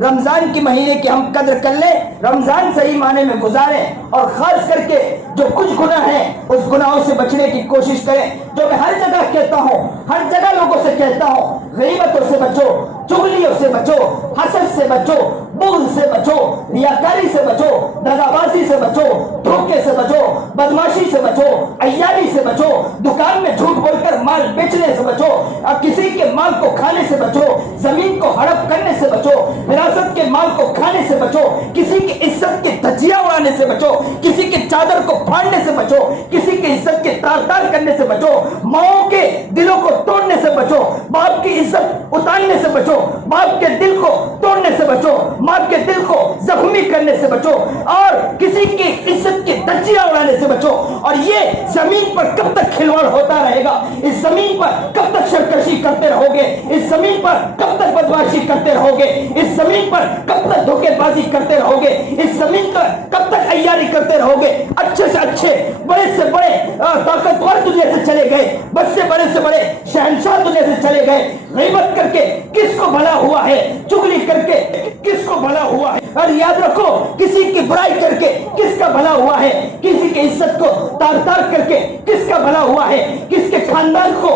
رمضان کے مہینے کی ہم قدر کر لیں، رمضان صحیح معنی میں گزاریں، اور خاص کر کے جو کچھ گناہ ہیں اس گناہوں سے بچنے کی کوشش کریں جو میں ہر جگہ کہتا ہوں، ہر جگہ لوگوں سے کہتا ہوں۔ غیبتوں سے بچو، چغلیوں سے بچو، حسد سے بچو، بغض سے بچو، ریاکاری سے بچو، دغابازی سے بچو، دھوکے سے بچو، بدماشی سے بچو، عیاری سے بچو، دکان میں جھوٹ بول کر مال بیچنے سے بچو، اور کسی کے مال کو کھانے سے بچو، زمین کو ہڑپ کرنے سے بچو، وراثت کے مال کو کھانے سے بچو، کسی کی عزت کے دھجیاں اڑانے سے بچو، کسی کے چادر کو پھاڑنے سے بچو، کسی کی عزت کے تار تار کرنے سے بچو، ماؤں کے دلوں کو توڑنے سے بچو، باپ کی عزت اتارنے سے بچو، باپ کے دل کو توڑنے سے بچو، ماں کے دل کو زخمی کرنے سے بچو، اور کسی کی عزت کی دھجیاں اڑانے سے بچو۔ اور یہ زمین پر کب تک کھلواڑ ہوتا رہے گا؟ اس زمین پر کب تک سرکشی کرتے رہو گے؟ اس زمین پر کب تک بدماشی کرتے رہو گے؟ اس زمین پر کب تک دھوکے بازی کرتے رہو گے؟ اس زمین پر کب تک عیاری کرتے رہو گے؟ اچھے سے اچھے، بڑے سے بڑے طاقتور دنیا سے چلے گئے، بس سے بڑے شہنشاہ دنیا سے چلے گئے۔ غیبت کر کے کس کو بھلا ہوا ہے؟ چغلی کر کے کس کو بھلا ہوا ہے؟ اور یاد رکھو، کسی کی برائی کر کے کس کا بھلا ہوا ہے؟ کسی کی عزت کو تار تار کر کے کس کا بھلا ہوا ہے؟ کس کے خاندان کو،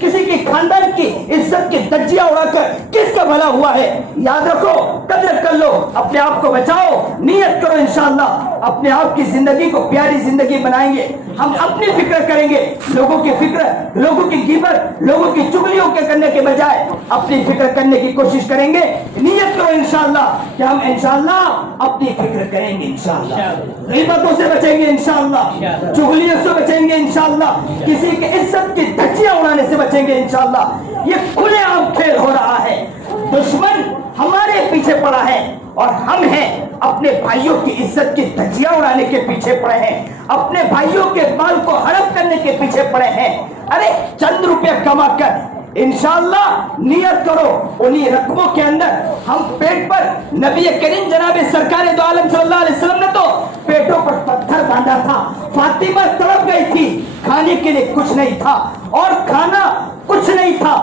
کسی کے خاندان کی عزت کی دھجیاں اڑا کر کس کا بھلا ہوا ہے؟ یاد رکھو، قدر کر لو، اپنے آپ کو بچاؤ، نیت کرو، انشاءاللہ اپنے آپ کی زندگی کو پیاری زندگی بنائیں گے۔ ہم اپنی فکر کریں گے، لوگوں کی فکر، لوگوں کی غیبت، لوگوں کی چغلیوں کے کرنے کے بجائے اپنی فکر کرنے کی کوشش کریں گے۔ نیت کرو انشاءاللہ کہ ہم انشاءاللہ اپنی فکر کریں گے، انشاءاللہ غیبتوں سے بچیں گے، انشاءاللہ چغلیوں سے بچیں گے، انشاءاللہ کسی کی عزت کی دھجیاں اڑانے سے بچیں گے، انشاءاللہ۔ یہ کھلے عام کھیل ہو رہا ہے، دشمن ہمارے پیچھے پڑا ہے اور ہم ہیں اپنے بھائیوں کی عزت کی دھجیاں اڑانے کے پیچھے پڑے ہیں، اپنے بھائیوں کے مال کو ہڑپ کرنے کے پیچھے پڑے ہیں۔ ارے چند روپے کما کر انشاءاللہ نیت کرو، انہی رقموں کے اندر ہم پیٹ پر، نبی کریم جناب سرکار دو عالم صلی اللہ علیہ وسلم نے تو پیٹوں پر پتھر باندھا تھا، فاطمہ تڑپ گئی تھی، کھانے کے لیے کچھ نہیں تھا، اور کھانا کچھ نہیں تھا،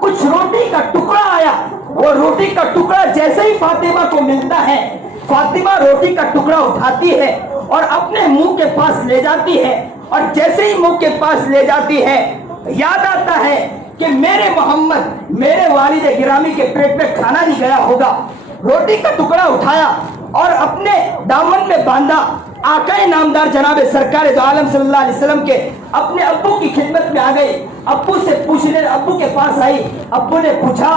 کچھ روٹی کا ٹکڑا آیا، وہ روٹی کا ٹکڑا جیسے ہی فاطمہ کو ملتا ہے، فاطمہ روٹی کا ٹکڑا اٹھاتی ہے اور اپنے منہ کے پاس لے جاتی ہے، اور جیسے ہی منہ کے پاس لے جاتی ہے یاد آتا ہے کہ میرے محمد، میرے والد گرامی کے پیٹ میں کھانا نہیں گیا ہوگا۔ روٹی کا ٹکڑا اٹھایا اور اپنے دامن میں باندھا، آقا نامدار جناب سرکار دو عالم صلی اللہ علیہ وسلم کے اپنے ابو کی خدمت میں آ گئی، ابو سے پوچھنے، ابو کے پاس آئی، ابو نے پوچھا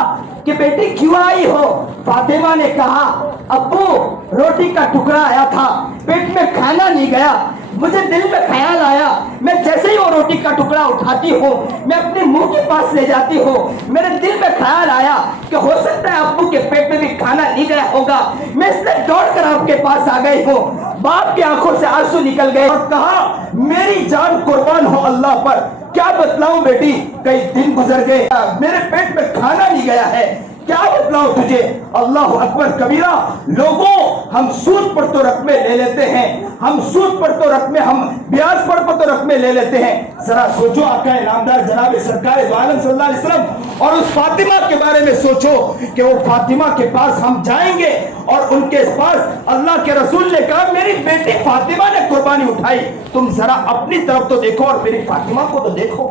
کہ بیٹی کیوں آئی ہو؟ فاطمہ نے کہا ابو روٹی کا ٹکڑا آیا تھا، پیٹ میں کھانا نہیں گیا، مجھے دل میں خیال آیا، میں جیسے ہی وہ روٹی کا ٹکڑا اٹھاتی ہوں میں اپنے منہ کے پاس لے جاتی ہوں، میرے دل میں خیال آیا کہ ہو سکتا ہے ابو کے پیٹ میں بھی کھانا نہیں گیا ہوگا، میں اس لیے دوڑ کر آپ کے پاس آ گئی ہوں۔ باپ کی آنکھوں سے آنسو نکل گئے اور کہا میری جان قربان ہو اللہ پر، کیا بتلاؤں بیٹی، کئی دن گزر گئے، میرے پیٹ میں کھانا نہیں گیا ہے، کیا بتلاؤں تجھے؟ اللہ اکبر کبیرہ۔ لوگوں ہم سود پر تو رقمیں لے لیتے ہیں، ہم سود پر تو رقمیں، ہم بیاج پر تو رقمیں لے لیتے ہیں، ذرا سوچو آقا نامدار جناب سرکار دو عالم صلی اللہ علیہ وسلم اور اس فاطمہ کے بارے میں سوچو کہ وہ فاطمہ کے پاس ہم جائیں گے اور ان کے پاس اللہ کے رسول نے کہا میری بیٹی فاطمہ نے قربانی اٹھائی، تم ذرا اپنی طرف تو دیکھو اور میری فاطمہ کو تو دیکھو۔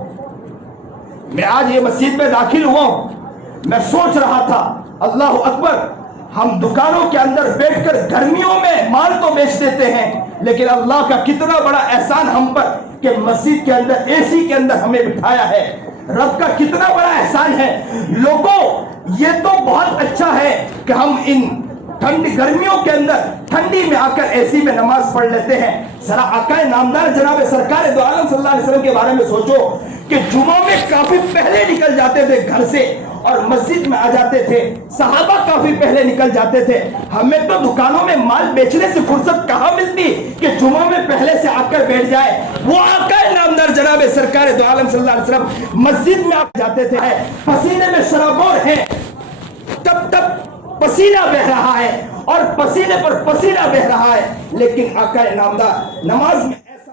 میں آج یہ مسجد میں داخل ہوا ہوں، میں سوچ رہا تھا اللہ اکبر، ہم دکانوں کے اندر بیٹھ کر گرمیوں میں مال تو بیچ دیتے ہیں، لیکن اللہ کا کتنا بڑا احسان ہم پر کہ مسجد کے اندر اے سی کے اندر ہمیں بٹھایا ہے، رب کا کتنا بڑا احسان ہے۔ لوگوں یہ تو بہت اچھا ہے کہ ہم ان ٹھنڈی گرمیوں کے اندر ٹھنڈی میں آ کر اے سی میں نماز پڑھ لیتے ہیں، ذرا آقا نامدار جناب سرکار دو عالم صلی اللہ علیہ وسلم کے بارے میں سوچو کہ جمعہ میں کافی پہلے نکل جاتے تھے گھر سے اور مسجد میں آ جاتے تھے، صحابہ کافی پہلے نکل جاتے تھے، ہمیں تو دکانوں میں مال بیچنے سے فرصت کہاں ملتی کہ جمعہ میں پہلے سے آ کر بیٹھ جائے۔ وہ آقا نامدار جناب سرکار دو عالم صلی اللہ علیہ وسلم مسجد میں آ جاتے تھے، پسینے میں شرابور ہیں، تب تب پسینہ بہ رہا ہے اور پسینے پر پسینہ بہ رہا ہے، لیکن آقا نامدار نماز میں ایسا